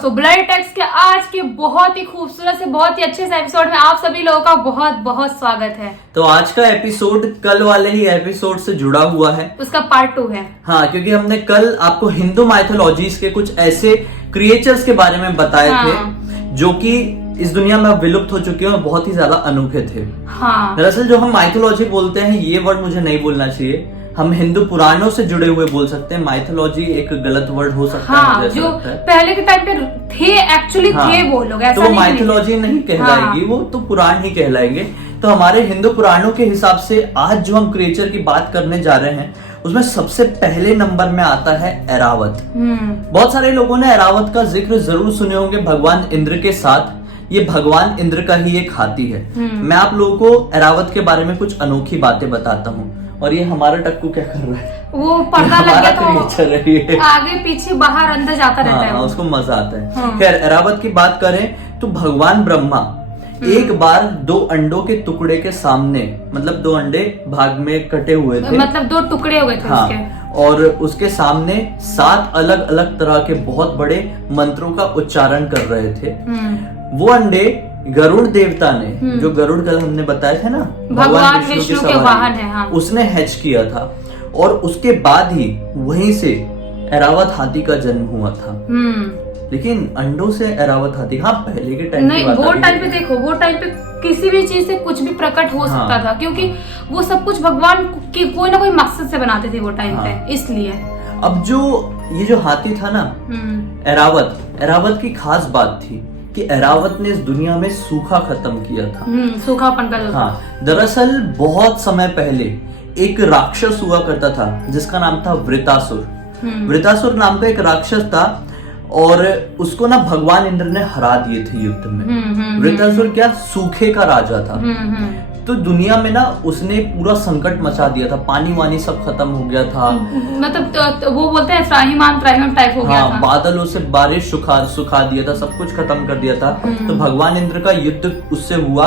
दोस्तों, bloody takes के आज के बहुत ही खूबसूरत से बहुत ही अच्छे से एपिसोड में आप सभी लोगों का बहुत बहुत स्वागत है। तो आज का एपिसोड कल वाले ही एपिसोड से जुड़ा हुआ है, उसका पार्ट 2 है। हाँ, क्योंकि हमने कल आपको हिंदू माइथोलॉजीज के कुछ ऐसे क्रिएचर्स के बारे में बताए थे जो कि इस दुनिया में अब विलुप्त हो चुके हैं और बहुत ही ज्यादा अनोखे थे। हाँ। दरअसल जो हम माइथोलॉजी बोलते हैं, ये वर्ड मुझे नहीं बोलना चाहिए, हम हिंदू पुराणों से जुड़े हुए बोल सकते हैं। माइथोलॉजी एक गलत वर्ड हो सकता हाँ, है, जो पहले के टाइम पे थे, एक्चुअली थे वो लोग, ऐसा तो माइथोलॉजी नहीं कहलाएगी, वो तो पुराण ही कहलाएंगे। तो हमारे हिंदू पुराणों के हिसाब से आज जो हम क्रिएचर की बात करने जा रहे हैं उसमें सबसे पहले नंबर में आता है ऐरावत। बहुत सारे लोगों ने ऐरावत का जिक्र जरूर सुने होंगे भगवान इंद्र के साथ। ये भगवान इंद्र का ही एक हाथी है। मैं आप लोगों को ऐरावत के बारे में कुछ अनोखी बातें बताता हूँ। और ये हमारा टक्कू क्या कर रहा है? वो पर्दा लग गया तो आगे पीछे बाहर अंदर जाता रहता है। उसको मजा आता है। खैर, ऐरावत की बात करें तो भगवान ब्रह्मा एक बार 2 अंडों के टुकड़े के सामने, मतलब 2 अंडे भाग में कटे हुए थे, मतलब 2 टुकड़े हो गए थे उसके। और उसके सामने 7 अलग अलग तरह के बहुत बड़े मंत्रों का उच्चारण कर रहे थे। वो अंडे गरुड़ देवता ने, जो गरुड़ कल हमने बताए थे ना, भगवान विष्णु के वाहन है, हाँ। उसने हैच किया था और उसके बाद ही वहीं से ऐरावत हाथी का जन्म हुआ था। लेकिन अंडों से ऐरावत हाथी, हाँ, पहले के टाइम नहीं, वो टाइम पे देखो, वो टाइम पे किसी भी चीज से कुछ भी प्रकट हो सकता था, क्योंकि वो सब कुछ भगवान की कोई ना कोई मकसद से बनाते थे वो टाइम पे, इसलिए। अब जो ये जो हाथी था ना, ऐरावत की खास बात थी कि ऐरावत ने इस दुनिया में सूखा खत्म किया था। सूखापन का जो हाँ, दरअसल बहुत समय पहले एक राक्षस हुआ करता था जिसका नाम था वृतासुर। वृतासुर नाम का एक राक्षस था और उसको ना भगवान इंद्र ने हरा दिए थे युद्ध में। वृतासुर क्या सूखे का राजा था। तो दुनिया में ना उसने पूरा संकट मचा दिया था, पानी वानी सब खत्म हो गया था, मतलब वो बोलते हैं त्राहिमाम टाइप हो गया था। बादलों से बारिश सुखा दिया था, सब कुछ खत्म कर दिया था। तो भगवान इंद्र का युद्ध उससे हुआ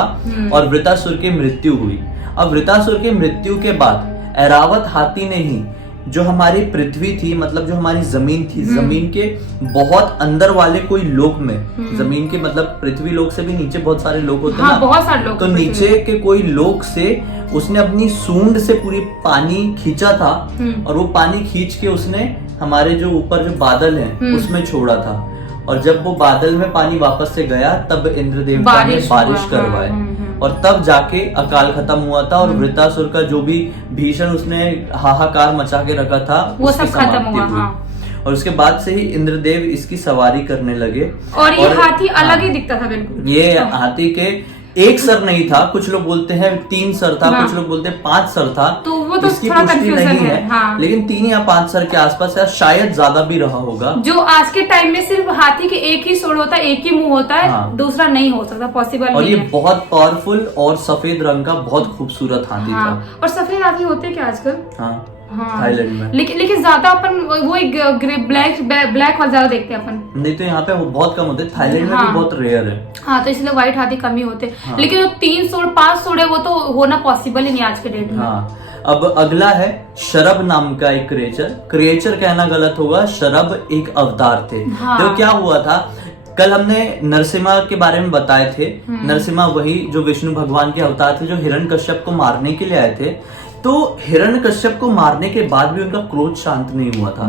और वृतासुर की मृत्यु हुई। अब वृतासुर की मृत्यु के बाद ऐरावत हाथी ने ही जो हमारी पृथ्वी थी, मतलब जो हमारी जमीन थी, जमीन के बहुत अंदर वाले कोई लोक में, जमीन के मतलब पृथ्वी लोक से भी नीचे बहुत सारे लोग होते हैं, बहुत सारे लोग, तो नीचे के कोई लोक से उसने अपनी सूंड से पूरी पानी खींचा था और वो पानी खींच के उसने हमारे जो ऊपर जो बादल हैं उसमें छोड़ा था। और जब वो बादल में पानी वापस से गया तब इंद्र देवता ने बारिश करवाए और तब जाके अकाल खत्म हुआ था और वृतासुर का जो भी भीषण उसने हाहाकार मचा के रखा था वो सब खत्म हुआ। और उसके बाद से ही इंद्रदेव इसकी सवारी करने लगे। और ये हाथी अलग ही दिखता था बिल्कुल। ये हाथी के एक सर नहीं था, कुछ लोग बोलते हैं 3 सर था, कुछ लोग बोलते हैं 5 सर था, तो वो तो इसकी थोड़ा पुष्टि नहीं है, हाँ। लेकिन 3 या 5 सर के आसपास या शायद ज्यादा भी रहा होगा। जो आज के टाइम में सिर्फ हाथी के एक ही सूंड होता है, एक ही मुंह होता है, दूसरा नहीं हो सकता, पॉसिबल और ये बहुत पावरफुल और सफेद रंग का बहुत खूबसूरत हाथी था। और सफेद हाथी होते क्या आजकल? थाईलैंड में, लेकिन ज्यादा अपन वो एक ब्लैक वाला ज्यादा देखते हैं अपन। नहीं तो यहाँ पे वो बहुत कम होते हैं, थाईलैंड में भी बहुत रेयर है। हाँ, तो इसलिए व्हाइट हाथी कम ही होते हैं। लेकिन जो 3 सूंड 5 सूंड है वो तो होना पॉसिबल ही नहीं आज के डेट में। अब अगला है शरभ नाम का एक क्रिएचर कहना गलत होगा, शरभ एक अवतार थे। तो क्या हुआ था, कल हमने नरसिम्हा के बारे में बताए थे। नरसिम्हा वही जो विष्णु भगवान के अवतार थे, जो हिरण्यकश्यप को मारने के लिए आए थे। तो हिरण्यकश्यप को मारने के बाद भी उनका क्रोध शांत नहीं हुआ था।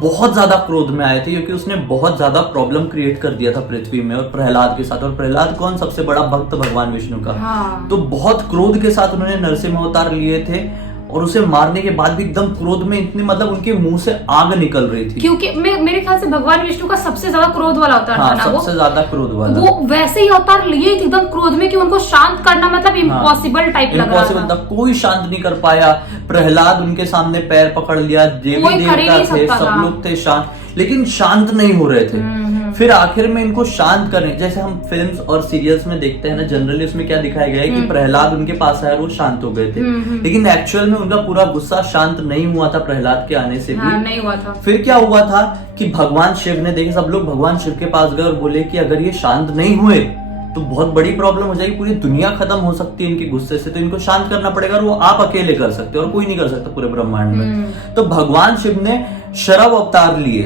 बहुत ज्यादा क्रोध में आए थे क्योंकि उसने बहुत ज्यादा प्रॉब्लम क्रिएट कर दिया था पृथ्वी में और प्रहलाद के साथ। और प्रहलाद कौन? सबसे बड़ा भक्त भगवान विष्णु का। तो बहुत क्रोध के साथ उन्होंने नरसिम्हा अवतार लिए थे और उसे मारने के बाद भी एकदम क्रोध में इतने, मतलब उनके मुंह से आग निकल रही थी, क्योंकि मेरे ख्याल से भगवान विष्णु का सबसे ज्यादा क्रोध वाला अवतार था ना, सबसे ज्यादा क्रोध वाला। वो वैसे ही अवतार लिए थे एकदम क्रोध में कि उनको शांत करना मतलब इम्पॉसिबल टाइप लग रहा था। कोई शांत नहीं कर पाया। प्रहलाद उनके सामने पैर पकड़ लिया, देवी देवता थे, सब लोग थे शांत, लेकिन शांत नहीं हो रहे थे। फिर आखिर में इनको शांत करने, जैसे हम फिल्म्स और सीरियल्स में देखते हैं ना, जनरली उसमें क्या दिखाया गया है कि प्रहलाद उनके पास आया और वो शांत हो गए थे, लेकिन एक्चुअल में उनका पूरा गुस्सा शांत नहीं हुआ था प्रहलाद के आने से भी। नहीं हुआ था। फिर क्या हुआ था कि भगवान शिव ने देखे, सब लोग भगवान शिव के पास गए और बोले कि अगर ये शांत नहीं हुए तो बहुत बड़ी प्रॉब्लम हो जाएगी, पूरी दुनिया खत्म हो सकती है इनके गुस्से से, तो इनको शांत करना पड़ेगा और वो आप अकेले कर सकते हो और कोई नहीं कर सकता पूरे ब्रह्मांड में। तो भगवान शिव ने शरभ अवतार लिए।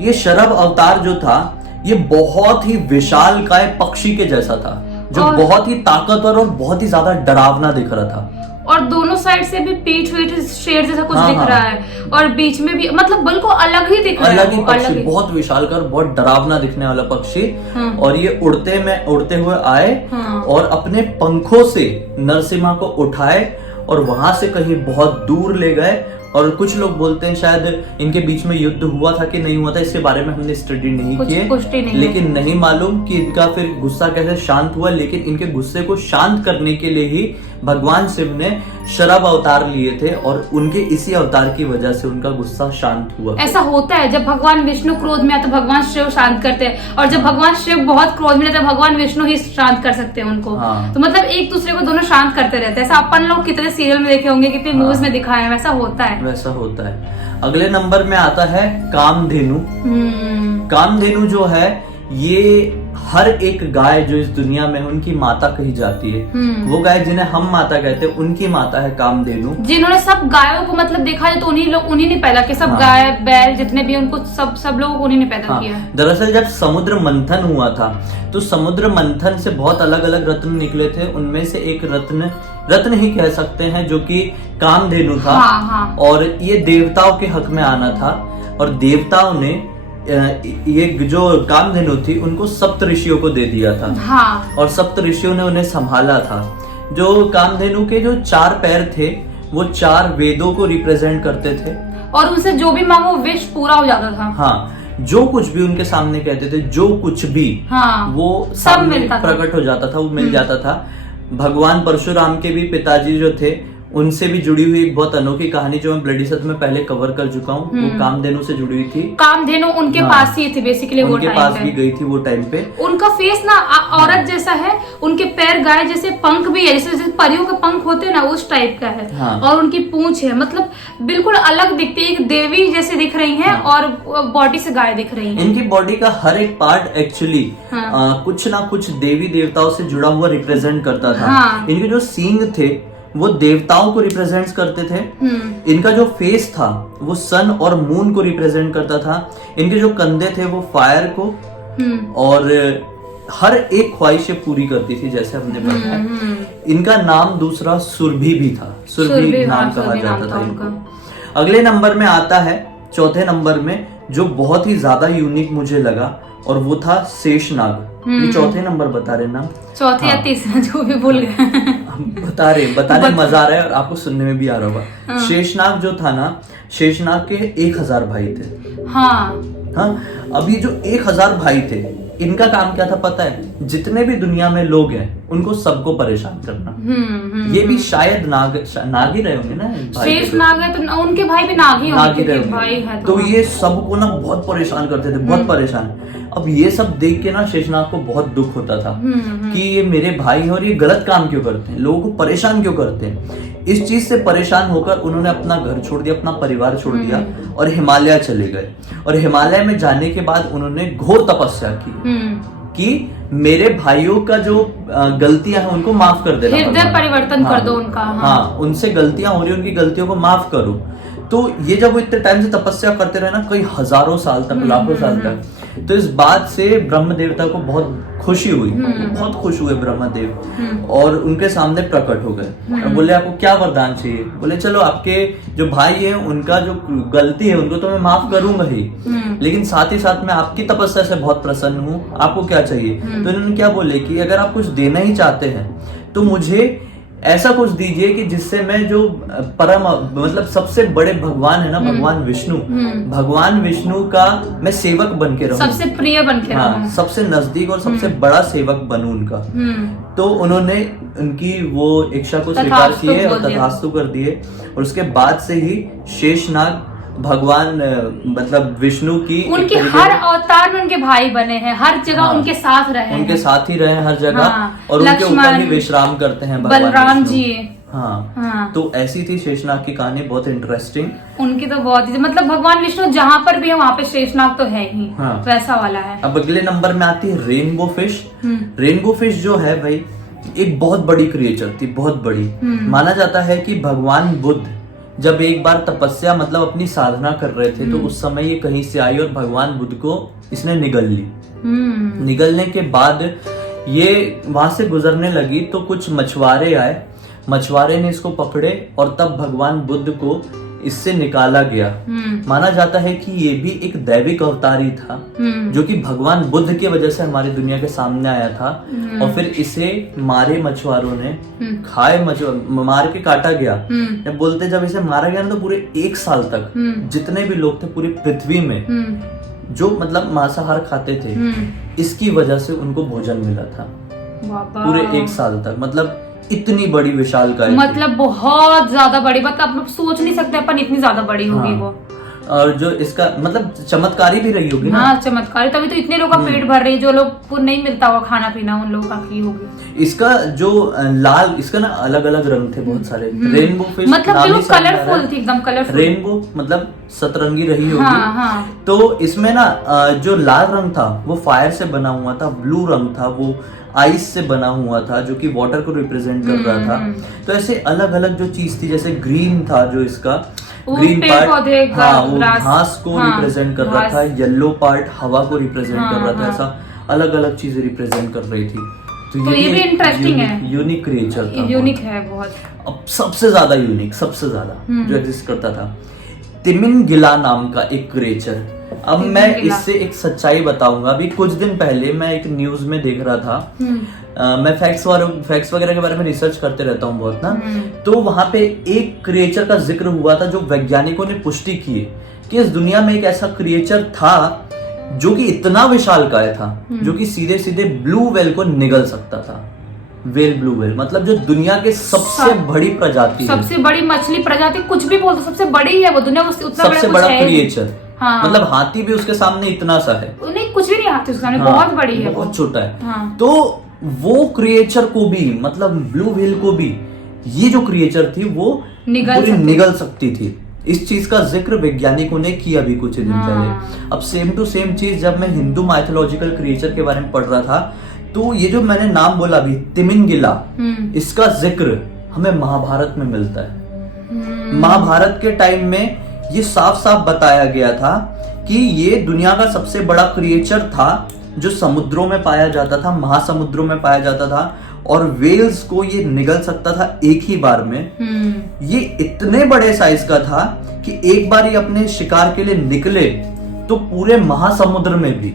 ये शरभ अवतार जो था ये बहुत ही विशालकाय पक्षी के जैसा था, जो बहुत ही ताकतवर और बहुत ही ज्यादा डरावना दिख रहा था। और दोनों साइड से भी पीठ शेर जैसा कुछ दिख रहा है, और बीच में भी मतलब बिल्कुल अलग ही दिख रहा है। अलग ही पक्षी, बहुत विशालकाय, बहुत डरावना दिखने वाला पक्षी। और ये उड़ते हुए आए और अपने पंखों से नरसिम्हा को उठाए और वहां से कहीं बहुत दूर ले गए। और कुछ लोग बोलते हैं शायद इनके बीच में युद्ध हुआ था कि नहीं हुआ था, इसके बारे में हमने स्टडी नहीं किए, लेकिन नहीं मालूम कि इनका फिर गुस्सा कैसे शांत हुआ। लेकिन इनके गुस्से को शांत करने के लिए ही भगवान शिव ने शरभ अवतार लिए थे और उनके इसी अवतार की वजह से उनका गुस्सा शांत हुआ। ऐसा होता है, जब भगवान विष्णु क्रोध में आते तो भगवान शिव शांत करते हैं, और जब भगवान शिव बहुत क्रोध में रहते भगवान विष्णु ही शांत कर सकते हैं उनको। तो मतलब एक दूसरे को दोनों शांत करते रहते हैं। ऐसा अपन लोग कितने सीरियल में देखे होंगे, कितने मूवीज में दिखाए हैं, वैसा होता है। वैसा होता है। अगले नंबर में आता है कामधेनु। कामधेनु जो है ये हर एक गाय जो इस दुनिया में है उनकी माता कही जाती है। वो गाय जिन्हें हम माता कहते हैं उनकी माता है कामधेनु। जिन्होंने सब गायों को मतलब देखा है तो उन्हीं ने पैदा किया, सब गाय बैल जितने भी उनको सब लोग उन्हीं ने पैदा किया। दरअसल जब समुद्र मंथन हुआ था तो समुद्र मंथन से बहुत अलग अलग रत्न निकले थे। उनमें से एक रत्न ही कह सकते हैं जो कि कामधेनु था। और ये देवताओं के हक में आना था, और देवताओं ने ये जो कामधेनु थी उनको सप्त ऋषियों को दे दिया था। और सप्त ऋषियों ने उन्हें संभाला था। जो कामधेनु के जो 4 पैर थे वो 4 वेदों को रिप्रेजेंट करते थे, और उनसे जो भी मांगो विश पूरा हो जाता था। जो कुछ भी उनके सामने कहते थे, जो कुछ भी वो सब प्रकट हो जाता था, वो मिल जाता था। भगवान परशुराम के भी पिताजी जो थे उनसे भी जुड़ी हुई एक बहुत अनोखी कहानी जो मैं ब्लडी सत्य में पहले कवर कर चुका हूँ, वो कामधेनु से जुड़ी हुई थी। कामधेनु उनके पास ही थी बेसिकली, वो उनके पास भी गई थी वो टाइम पे। उनका फेस ना औरत जैसा है, उनके पैर गाय जैसे, पंख भी है जैसे परियों के पंख होते हैं ना उस टाइप का है। और उनकी पूंछ है, मतलब बिल्कुल अलग दिखती है, एक देवी जैसे दिख रही है और बॉडी से गाय दिख रही है। इनकी बॉडी का हर एक पार्ट एक्चुअली कुछ ना कुछ देवी देवताओं से जुड़ा हुआ रिप्रेजेंट करता था। इनके जो सींग थे वो देवताओं को रिप्रेजेंट करते थे। इनका जो फेस था वो सन और मून को रिप्रेजेंट करता था। इनके जो कंधे थे वो फायर को और हर एक ख्वाहिशें पूरी करती थी, जैसे हमने बताया। इनका नाम दूसरा सुरभि भी था, सुरभि नाम कहा जाता था इनको। अगले नंबर में आता है, चौथे नंबर में, जो बहुत ही ज्यादा यूनिक मुझे लगा, और वो था शेषनाग। ये चौथे नंबर बता रहे ना, चौथे या तीसरा जो भी भूल गए। बताने मजा आ रहा है और आपको सुनने में भी आ रहा होगा। शेषनाग जो था ना, शेषनाग के 1000 भाई थे। अभी जो 1000 भाई थे, इनका काम क्या था पता है? जितने भी दुनिया में लोग हैं उनको सबको परेशान करना। ये भी शायद नाग ही रहे होंगे ना, शेष नाग है तो उनके भाई भी नाग ही होंगे, भाई है तो ये सबको ना बहुत परेशान करते थे, बहुत परेशान। अब ये सब देख के ना शेषनाग को बहुत दुख होता था कि ये मेरे भाई हैं और ये गलत काम क्यों करते हैं, लोगों को परेशान क्यों करते हैं। इस चीज से परेशान होकर उन्होंने अपना घर छोड़ दिया, अपना परिवार छोड़ दिया और हिमालय चले गए। और हिमालय में जाने के बाद उन्होंने घोर तपस्या की कि मेरे भाइयों का जो गलतियां हैं उनको माफ कर देना, हृदय परिवर्तन कर दो उनका। उनसे गलतियां हो रही, उनकी गलतियों को माफ करो। तो ये जब वो इतने टाइम से तपस्या करते रहे ना, कई हजारों साल तक, लाखों साल तक, तो इस बात से ब्रह्म देवता को बहुत खुशी हुई, बहुत खुश हुए ब्रह्मदेव और उनके सामने प्रकट हो गए और बोले आपको क्या वरदान चाहिए। बोले चलो आपके जो भाई है उनका जो गलती है उनको तो मैं माफ करूंगा ही, लेकिन साथ ही साथ मैं आपकी तपस्या से बहुत प्रसन्न हूँ, आपको क्या चाहिए। तो इन्होंने क्या बोले कि अगर आप कुछ देना ही चाहते हैं तो मुझे ऐसा कुछ दीजिए कि जिससे मैं जो परम मतलब सबसे बड़े भगवान है ना, भगवान विष्णु का मैं सेवक बन के रहूं, सबसे प्रिय बन के रहूं, सबसे नजदीक और सबसे बड़ा सेवक बनूं उनका। तो उन्होंने उनकी वो इच्छा को स्वीकार किए और तथास्तु कर दिए। और उसके बाद से ही शेषनाग भगवान मतलब विष्णु की उनके हर अवतार में उनके भाई बने हैं, हर जगह उनके साथ रहे, उनके साथ ही रहे हर जगह। और उनके ऊपर ही विश्राम करते हैं बलराम जी। तो ऐसी थी शेषनाग की कहानी, बहुत इंटरेस्टिंग। उनकी तो बहुत ही मतलब भगवान विष्णु जहाँ पर भी है वहाँ पे शेषनाग तो है ही, वैसा वाला है। अब अगले नंबर में आती है रेनबो फिश। रेनबो फिश जो है भाई एक बहुत बड़ी क्रिएचर थी, बहुत बड़ी। माना जाता है कि भगवान बुद्ध जब एक बार तपस्या मतलब अपनी साधना कर रहे थे तो उस समय ये कहीं से आई और भगवान बुद्ध को इसने निगल ली। निगलने के बाद ये वहां से गुजरने लगी तो कुछ मछुआरे आए, मछुआरे ने इसको पकड़े और तब भगवान बुद्ध को इससे निकाला गया। माना जाता है कि ये भी एक दैविक अवतार ही था जो कि भगवान बुद्ध की वजह से हमारी दुनिया के सामने आया था। और फिर इसे मारे मछुआरों ने खाए, मार के काटा गया। जब बोलते जब इसे मारा गया ना तो पूरे 1 साल तक जितने भी लोग थे पूरी पृथ्वी में जो मतलब मांसाहार खाते थे, इसकी वजह से उनको भोजन मिला था पूरे 1 साल तक। मतलब इतनी बड़ी विशालकाय, मतलब बहुत ज्यादा बड़ी, मतलब आप सोच नहीं सकते अपन इतनी ज्यादा बड़ी होगी वो। और जो इसका मतलब चमत्कारी भी रही होगी ना। हाँ चमत्कारी, तभी तो इतने लोग का पेट भर रही है, जो लोग को नहीं मिलता हुआ खाना पीना उन लोगों का की होगी। इसका जो लाल, इसका ना अलग अलग रंग थे बहुत सारे। रेनबो फिश मतलब जो कलरफुल थी, एकदम कलरफुल। रेनबो मतलब सतरंगी रही होगी। हाँ। तो इसमें ना जो लाल रंग था वो फायर से बना हुआ था, ब्लू रंग था वो आइस से बना हुआ था जो कि वाटर को रिप्रेजेंट कर रहा था। तो ऐसे अलग अलग जो चीज थी, जैसे ग्रीन था जो इसका ग्रीन पार्ट, हाँ वो घास को रिप्रेजेंट कर रहा था, येलो पार्ट हवा को रिप्रेजेंट कर रहा था। ऐसा अलग अलग चीजें रिप्रेजेंट कर रही थी। तो ये भी इंटरेस्टिंग है, यूनिक क्रिएचर था, यूनिक है बहुत। अब सबसे ज्यादा यूनिक, सबसे ज्यादा जो एग्जिस्ट करता था, तिमिंगिला नाम का एक क्रिएचर। अब मैं इससे एक सच्चाई बताऊंगा। अभी कुछ दिन पहले मैं एक न्यूज में देख रहा था, मैं फैक्ट्स वगैरह के बारे में रिसर्च करते रहता हूँ बहुत ना। तो वहां पे एक क्रिएचर का जिक्र हुआ था जो वैज्ञानिकों ने पुष्टि की है कि इस दुनिया में एक ऐसा क्रिएचर था जो कि इतना विशालकाय था जो कि सीधे सीधे ब्लू व्हेल को निगल सकता था। ब्लू व्हेल मतलब जो दुनिया के सबसे बड़ी प्रजाति, सबसे बड़ी मछली प्रजाति, कुछ भी बोलते, सबसे बड़ी है वो दुनिया में, उतना सबसे बड़ा क्रिएचर। हाँ। मतलब हाथी भी उसके सामने इतना सा है, नहीं कुछ भी नहीं, हाथी उसके सामने बहुत बड़ी है, बहुत छोटा है। हाँ। तो वो क्रिएचर को भी, मतलब ब्लू व्हेल को भी, ये जो क्रिएचर थी वो निगल सकती थी। इस चीज का जिक्र वैज्ञानिकों ने किया अभी कुछ दिन पहले। अब सेम टू सेम चीज जब मैं हिंदू माइथोलॉजिकल क्रिएचर के बारे में पढ़ रहा था तो ये जो मैंने नाम बोला अभी तिमिंगिला, इसका जिक्र हमें महाभारत में मिलता है। महाभारत के टाइम में ये साफ साफ बताया गया था कि ये दुनिया का सबसे बड़ा क्रिएचर था जो समुद्रों में पाया जाता था, महासमुद्रों में पाया जाता था, और वेल्स को ये निगल सकता था एक ही बार में। ये इतने बड़े साइज का था कि एक बार ये अपने शिकार के लिए निकले तो पूरे महासमुद्र में भी,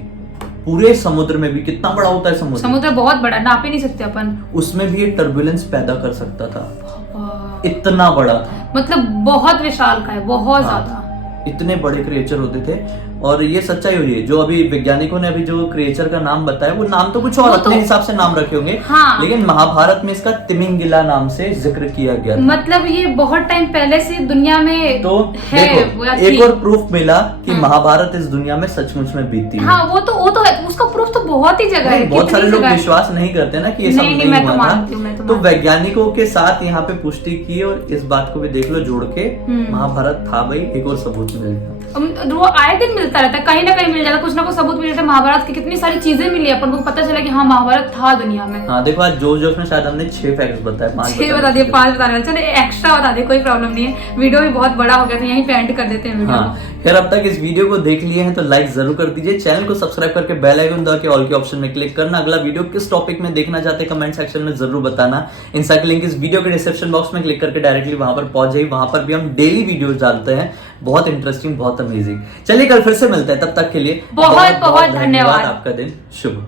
पूरे समुद्र में भी, कितना बड़ा होता है समुद्र बहुत बड़ा, नाप ही नहीं सकते अपन, उसमें भी एक टर्बुलेंस पैदा कर सकता था। इतना बड़ा था, मतलब बहुत विशाल का है, बहुत ज्यादा। इतने बड़े क्रिएचर होते थे। और ये सच्चाई हुई है जो अभी वैज्ञानिकों ने अभी जो क्रिएचर का नाम बताया, वो नाम तो कुछ और अपने हिसाब से नाम रखे होंगे। हाँ। लेकिन महाभारत में इसका तिमिंगिला नाम से जिक्र किया गया था। मतलब ये बहुत टाइम पहले से दुनिया में तो है, देखो एक और प्रूफ मिला कि महाभारत इस दुनिया में सचमुच में बीती है। हाँ, वो तो है, उसका प्रूफ तो बहुत ही जगह है। बहुत सारे लोग विश्वास नहीं करते ना कि ये सब नहीं हुआ था। तो वैज्ञानिकों के साथ यहाँ पे पुष्टि की और इस बात को भी देख लो जोड़ के, महाभारत था भाई, एक और सबूत मिल गया। वो आए दिन मिलता रहता है, कहीं ना कहीं मिल जाता है, कुछ ना कुछ सबूत मिल जाता है। महाभारत की कितनी सारी चीजें मिली, अपन को पता चला कि हाँ महाभारत था दुनिया में। हाँ देखो आज जोश में शायद हमने 6 फैक्ट्स बताए, 6 बता दिए, 5 बता रहे हैं, चलो एक्स्ट्रा बता दिए, कोई प्रॉब्लम नहीं है। वीडियो भी बहुत बड़ा हो गया था, यहीं पे एंड कर देते हैं वीडियो। खैर अब तक इस वीडियो को देख लिए हैं तो लाइक जरूर कर दीजिए, चैनल को सब्सक्राइब करके बेल आइकन दबा के ऑल के ऑप्शन में क्लिक करना। अगला वीडियो किस टॉपिक में देखना चाहते हैं कमेंट सेक्शन में जरूर बताना। इंस्टा की लिंक इस वीडियो के डिस्क्रिप्शन बॉक्स में क्लिक करके डायरेक्टली वहां पर पहुंच जाइए, वहां पर भी हम डेली वीडियोस डालते हैं, बहुत इंटरेस्टिंग, बहुत अमेजिंग। चलिए कल फिर से मिलते हैं, तब तक के लिए बहुत बहुत धन्यवाद। आपका दिन शुभ हो।